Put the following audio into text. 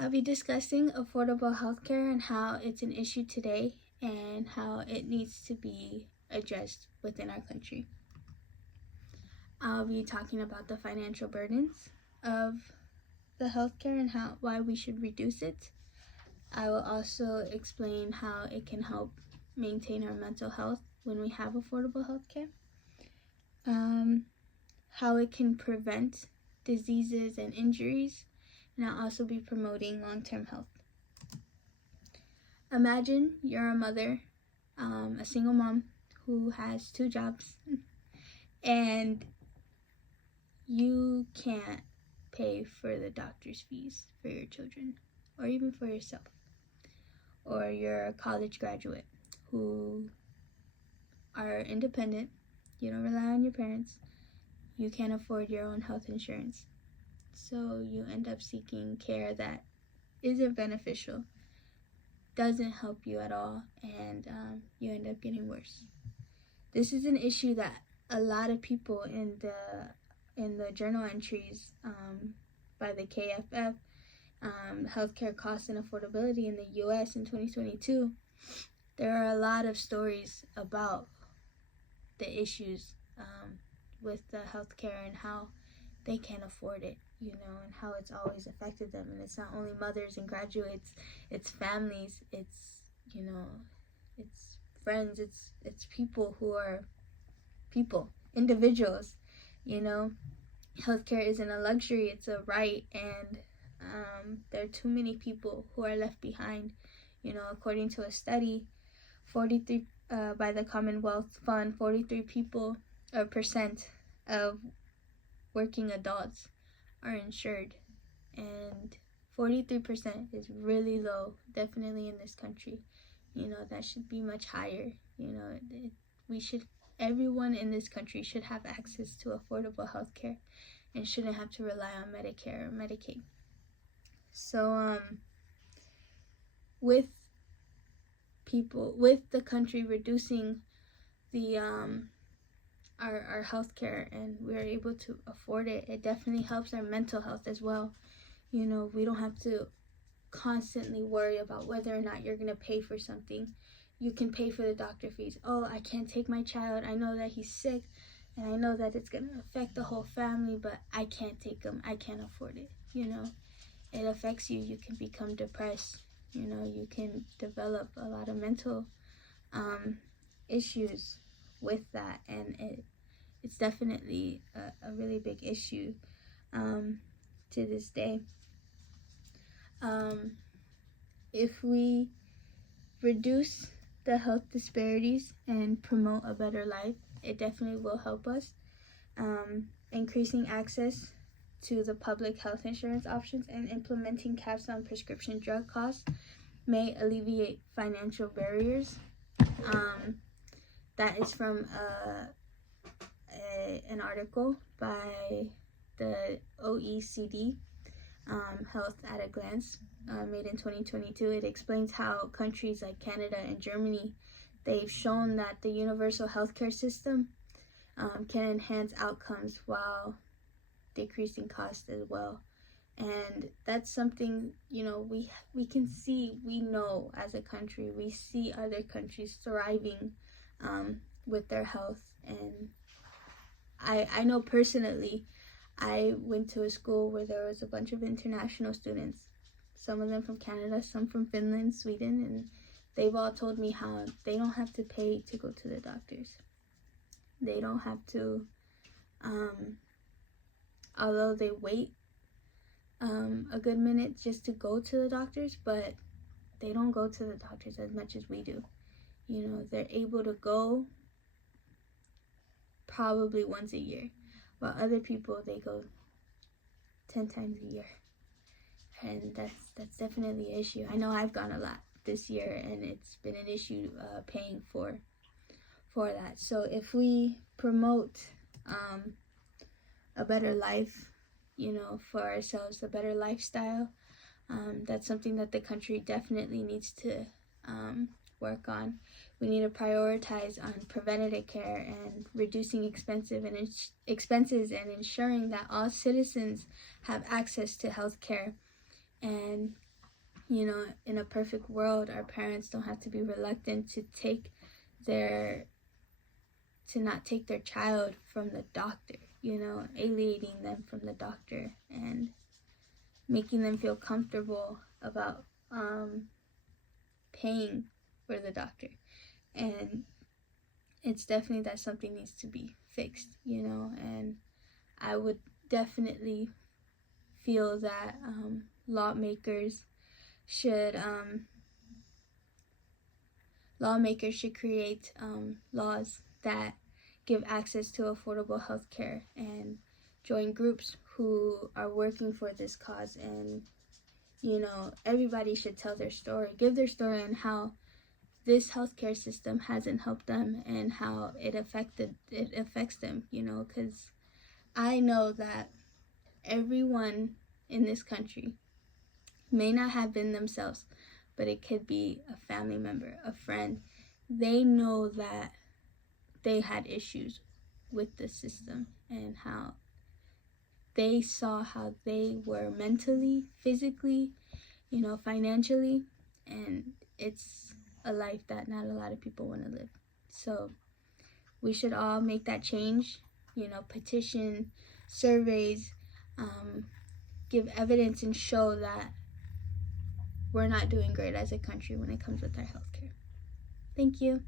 I'll be discussing affordable healthcare and how it's an issue today and how it needs to be addressed within our country. I'll be talking about the financial burdens of the healthcare and why we should reduce it. I will also explain how it can help maintain our mental health when we have affordable healthcare. How it can prevent diseases and injuries, and I'll also be promoting long-term health. Imagine you're a mother, a single mom who has 2 jobs, and you can't pay for the doctor's fees for your children, or even for yourself. Or you're a college graduate who are independent, you don't rely on your parents, you can't afford your own health insurance. So you end up seeking care that isn't beneficial, doesn't help you at all, and you end up getting worse. This is an issue that a lot of people in the journal entries by the KFF, Healthcare Costs and Affordability in the U.S. in 2022, there are a lot of stories about the issues with the healthcare and how they can't afford it, and how it's always affected them. And it's not only mothers and graduates, it's families, it's friends, it's people who are individuals. Healthcare isn't a luxury, it's a right, and there are too many people who are left behind. According to a study, 43 by the Commonwealth Fund, 43% of working adults are insured, and 43% is really low, definitely in this country. That should be much higher. Everyone in this country should have access to affordable health care and shouldn't have to rely on Medicare or Medicaid. So with the country reducing the our healthcare, and we're able to afford it, it definitely helps our mental health as well. We don't have to constantly worry about whether or not you're going to pay for something. You can pay for the doctor fees. Oh, I can't take my child. I know that he's sick, and I know that it's going to affect the whole family, but I can't take him. I can't afford it. It affects you. You can become depressed. You can develop a lot of mental issues with that, and it's definitely a really big issue to this day. If we reduce the health disparities and promote a better life, it definitely will help us. Increasing access to the public health insurance options and implementing caps on prescription drug costs may alleviate financial barriers. That is from an article by the OECD, Health at a Glance, made in 2022. It explains how countries like Canada and Germany, they've shown that the universal healthcare system can enhance outcomes while decreasing costs as well. And that's something, we can see, we know as a country, we see other countries thriving with their health. And I know personally, I went to a school where there was a bunch of international students, some of them from Canada, some from Finland, Sweden, and they've all told me how they don't have to pay to go to the doctors. They don't have to, although they wait a good minute just to go to the doctors, but they don't go to the doctors as much as we do. They're able to go probably once a year, while other people, they go 10 times a year. And that's definitely an issue. I know I've gone a lot this year, and it's been an issue paying for that. So if we promote a better life, for ourselves, a better lifestyle, that's something that the country definitely needs to work on. We need to prioritize on preventative care and reducing expenses and ensuring that all citizens have access to health care, and you know, in a perfect world, our parents don't have to be reluctant to not take their child from the doctor, you know, alienating them from the doctor and making them feel comfortable about paying for the doctor. And it's definitely that something needs to be fixed, you know, and I would definitely feel that lawmakers should create laws that give access to affordable health care and join groups who are working for this cause. And, you know, everybody should tell their story, give their story on how this healthcare system hasn't helped them and how it affects them, you know, because I know that everyone in this country may not have been themselves, but it could be a family member, a friend. They know that they had issues with the system and how they saw how they were mentally, physically, you know, financially, and it's a life that not a lot of people want to live. So we should all make that change, you know, petition, surveys, give evidence and show that we're not doing great as a country when it comes with our healthcare. Thank you.